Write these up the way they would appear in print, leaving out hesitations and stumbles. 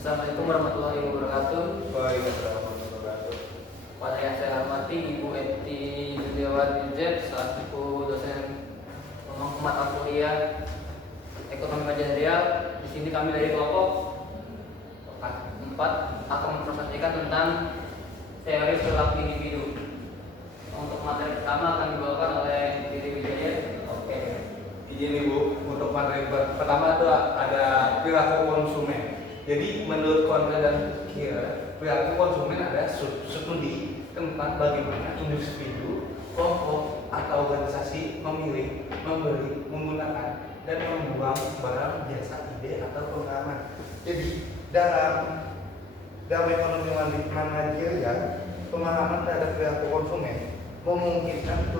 Assalamualaikum warahmatullahi wabarakatuh. Waalaikumsalam warahmatullahi wabarakatuh. Pada yang saya hormati Ibu Eti Juliawati Jeb selaku dosen mata kuliah Ekonomi Manajerial. Di sini kami dari kelompok 4 akan mempresentasikan tentang teori perilaku individu. Untuk materi pertama akan dibawakan oleh Diri Wijaya. Oke, izin Ibu, untuk materi pertama itu ada perilaku konsumen. Jadi menurut Conrad dan Kira, perilaku konsumen ada studi tentang bagaimana individu, kelompok atau organisasi memilih, membeli, menggunakan dan membuang barang, jasa, ide atau pengalaman. Jadi dalam ekonomi manajerial, pemahaman terhadap perilaku konsumen memungkinkan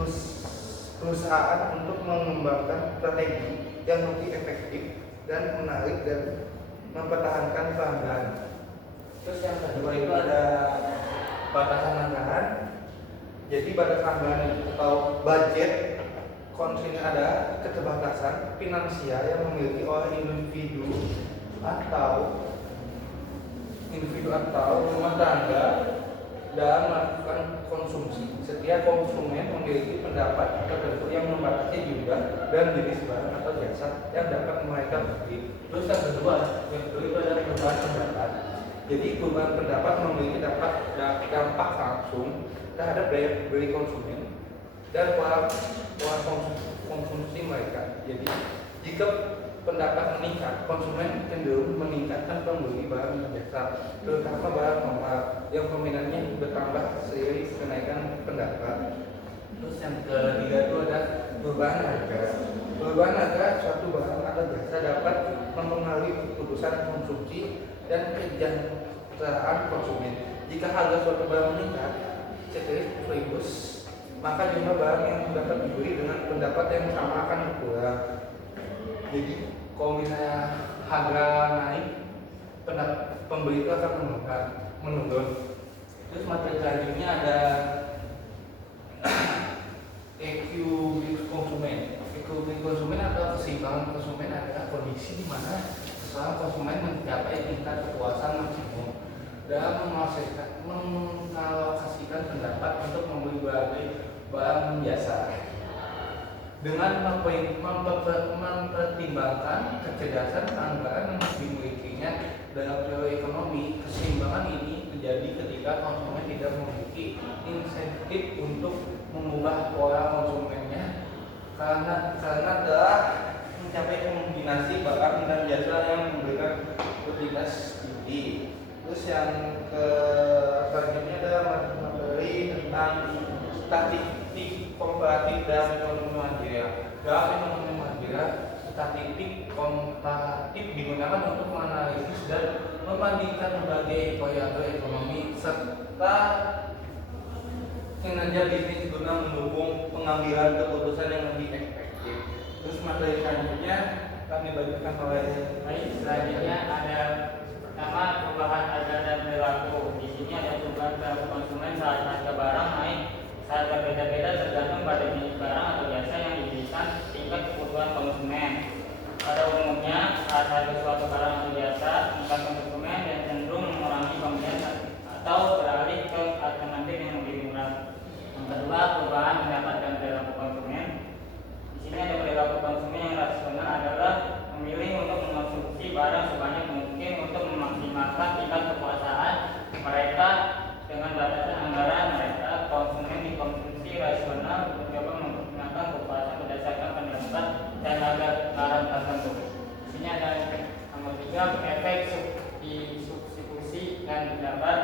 perusahaan untuk mengembangkan strategi yang lebih efektif dan menarik dan mempertahankan pelanggan. Terus yang kedua itu ada batasan anggaran. Jadi batasan anggaran atau budget konsumen ada keterbatasan finansial yang memiliki oleh individu atau rumah tangga dalam melakukan konsumsi. Setiap konsumen memiliki pendapat tertentu yang membatasi jumlah dan jenis barang atau jasa yang dapat mereka beli. Terus yang kedua itu adalah perubahan pendapat. Jadi perubahan pendapat memiliki dampak langsung terhadap daya beli konsumen dan pola konsumsi mereka. Jadi jika pendapat meningkat, konsumen cenderung meningkatkan pembeli barang dan jasa, terutama barang mahal yang peminatnya bertambah seiring kenaikan pendapat. Terus yang ketiga itu ada perubahan harga. Perubahan harga suatu barang atau jasa dapat mempengaruhi keputusan konsumsi dan kesejahteraan konsumen. Jika harga suatu barang meningkat, sekaligus maka jumlah barang yang dapat dibeli dengan pendapat yang sama akan berkurang. Jadi kalau misalnya harga naik, pembeli itu akan menurun. Terus materi selanjutnya ada EQ konsumen. EQ konsumen atau keseimbangan konsumen adalah kondisi di mana seorang konsumen mencapai tingkat kepuasan maksimum dalam mengalokasikan pendapat untuk membeli barang jasa dengan mempertimbangkan kecerdasan anggaran yang dimilikinya dalam teori ekonomi. Keseimbangan ini terjadi ketika konsumen tidak memiliki insentif untuk mengubah pola konsumennya karena telah mencapai kombinasi barang dan jasa yang memberikan utilitas tinggi. Terus yang selanjutnya adalah materi tentang statistik komparatif dalam ekonomi manajerial. Dalam ekonomi manajerial, statistik komparatif digunakan untuk menganalisis dan membandingkan berbagai variabel ekonomi serta kinerja bisnis guna mendukung pengambilan keputusan yang lebih efektif. Terus materi selanjutnya kami bagikan oleh selanjutnya ada pertama perubahan harga dan perilaku. Di sini ada perubahan perilaku konsumen saat harga barang naik. Harga beda-beda tergantung pada jenis barang atau jasa yang diberikan tingkat kebutuhan konsumen. Pada umumnya, saat harga suatu barang atau jasa meningkat konsumen dan cenderung mengurangi pembelian atau beralih ke alternatif yang lebih murah. Yang kedua, perubahan pendapat dan perilaku konsumen. Di sini ada perilaku konsumen yang rasional adalah memilih untuk mengonsumsi barang sebanyak mungkin untuk memaksimalkan tingkat kepuasan mereka dengan batasan anggaran mereka. Konsumen dikonsumsi rasional mencoba menggunakan kepuasan berdasarkan pendapat dan harga barang tertentu. Di sini ada nomor 3, efek substitusi dan pendapat.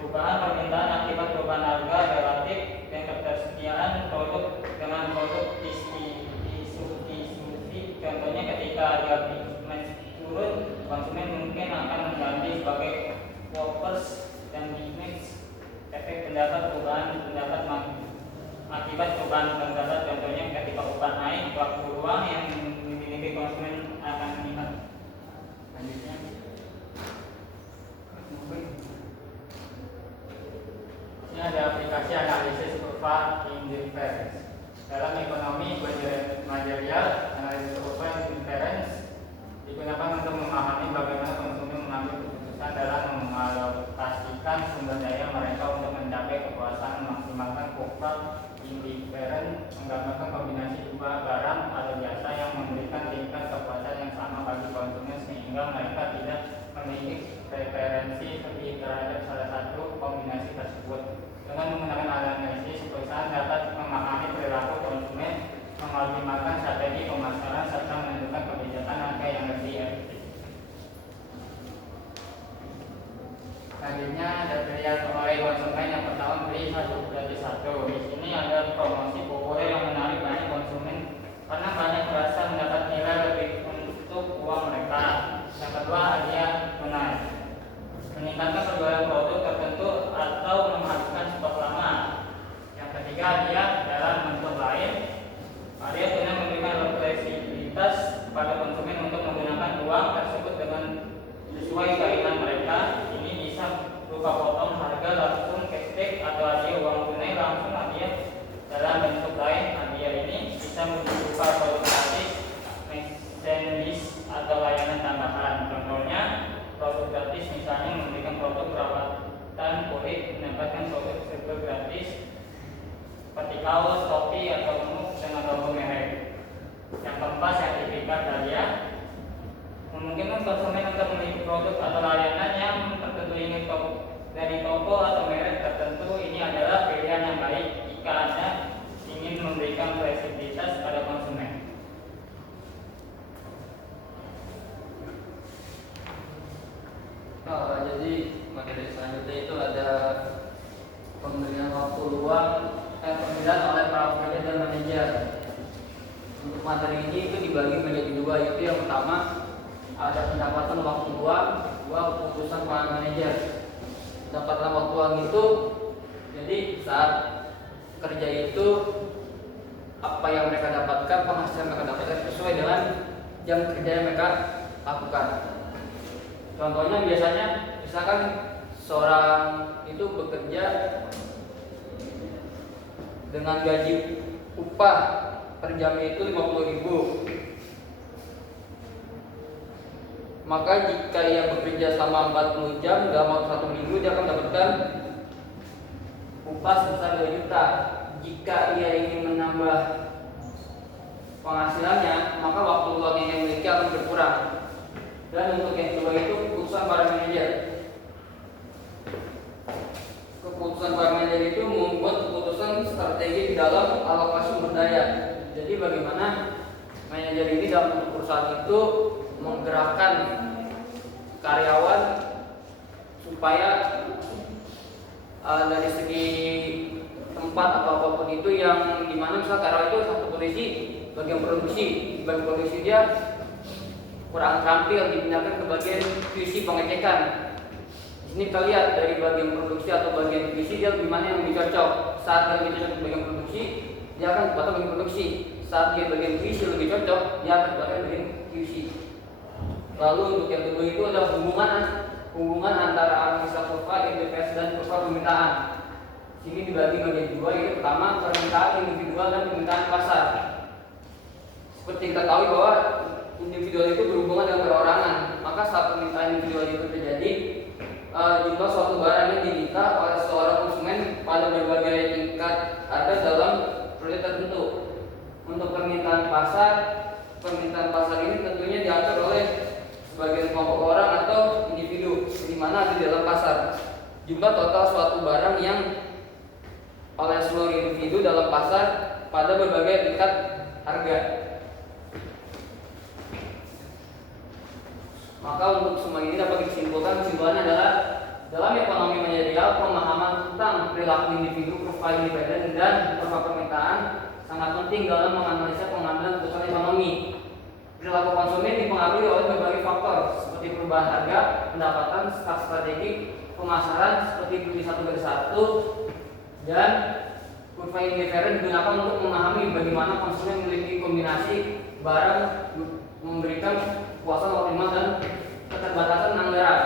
Perubahan permintaan akibat perubahan harga relatif dan ketersediaan produk dengan produk substitusi. Contohnya ketika harga pigmen turun, konsumen mungkin akan mengganti sebagai wafers dan mix. Efek pendapat perubahan pendapat akibat perubahan pendapat, contohnya ketika upah naik, waktu ruang yang dimiliki konsumen akan meningkat. Selanjutnya, ini ada aplikasi analisis kurva inference. Dalam ekonomi manajerial, analisis kurva inference digunakan untuk memahami bagaimana konsumen mengambil menggambarkan kombinasi dua barang atau jasa yang memberikan tingkat kepuasan yang sama bagi konsumen sehingga mereka tidak memiliki preferensi lebih terhadap salah satu kombinasi tersebut. Dengan menggunakan analisis, perusahaan dapat memahami perilaku konsumen, mengoptimalkan strategi pemasaran, serta menentukan kebijakan harga yang lebih efektif. Selanjutnya ada pilihan oleh konsumen. Yang pertama, beli satu gratis satu. Di sini ada promosi populer yang menarik banyak konsumen karena banyak merasa mendapat nilai lebih untuk uang mereka. Yang kedua, hadiah tunai, meningkatkan penjualan produk tertentu atau menghabiskan stok lama. Yang ketiga, hadiah dalam bentuk lain. Hadiah tunai memberikan fleksibilitas pada konsumen untuk menggunakan uang tersebut dengan sesuai keinginan mereka. Ini bisa berupa potong harga langsung, cashback, atau hadiah uang tunai langsung. Hadiah dalam bentuk lain, hadiah ini bisa berupa produk gratis, merchandise, atau layanan tambahan. Contohnya, produk gratis misalnya memberikan produk perawatan kulit, mendapatkan produk serba gratis seperti kaos, topi, atau mug dengan logo merek. Yang keempat, sertifikat hadiah, memungkinkan konsumen untuk memiliki produk atau layanan yang tertentu ingin dari toko atau merek tertentu. Ini adalah pilihan yang baik jika Anda ingin memberikan fleksibilitas pada konsumen. Jadi materi selanjutnya itu ada pemberian waktu luang, pemberian oleh para pekerja dan manajer. Untuk materi ini itu dibagi menjadi dua, yaitu yang pertama ada pendapatan waktu luang, dua keputusan para manajer. Pendapatan waktu luang itu jadi saat kerja itu apa yang mereka dapatkan, penghasilan mereka dapatkan sesuai dengan jam kerja yang mereka lakukan. Contohnya biasanya misalkan seorang itu bekerja dengan gaji upah per jamnya itu 50.000. Maka jika ia bekerja selama 40 jam dalam waktu 1 minggu, dia akan mendapatkan upah sebesar 2 juta. Jika ia ingin menambah penghasilannya, maka waktu luang yang ia miliki akan berkurang. Dan untuk yang kedua itu keputusan para manajer. Keputusan para manajer itu membuat keputusan strategi di dalam alokasi sumber daya. Jadi bagaimana manajer ini dalam perusahaan itu menggerakkan karyawan supaya dari segi tempat atau apapun itu yang dimana misal karyawan itu satu posisi bagian produksi dia kurang terampil, dipindahkan ke bagian QC pengecekan. Di sini kita lihat dari bagian produksi atau bagian QC dia lebih mana yang lebih cocok. Saat dia lebih cocok di bagian produksi, dia akan tempatkan bagian produksi. Saat dia bagian QC lebih cocok, dia akan tempatkan bagian QC. Lalu untuk yang kedua itu ada hubungan antara analisa kurva IDPS dan kurva permintaan. Sini dibagi menjadi dua, yaitu pertama permintaan individual dan permintaan pasar. Seperti kita tahu bahwa individual itu berhubungan dengan perorangan, maka saat permintaan individual itu terjadi, jumlah suatu barang yang diminta oleh seorang konsumen pada berbagai tingkat ada dalam periode tertentu. Untuk permintaan pasar ini tentunya diatur oleh sebagian kelompok orang atau individu, di mana ada di dalam pasar. Jumlah total suatu barang yang oleh seluruh individu dalam pasar pada berbagai tingkat harga. Maka untuk semua ini dapat kesimpulannya adalah dalam ekonomi manajerial, pemahaman tentang perilaku individu, kurva independen dan kurva permintaan sangat penting dalam menganalisa pengambilan keputusan ekonomi. Perilaku konsumen dipengaruhi oleh berbagai faktor seperti perubahan harga, pendapatan, strategi pemasaran seperti beli satu dari satu, dan kurva indiferen digunakan untuk memahami bagaimana konsumen memiliki kombinasi barang memberikan kepuasan optimal dan keterbatasan anggaran.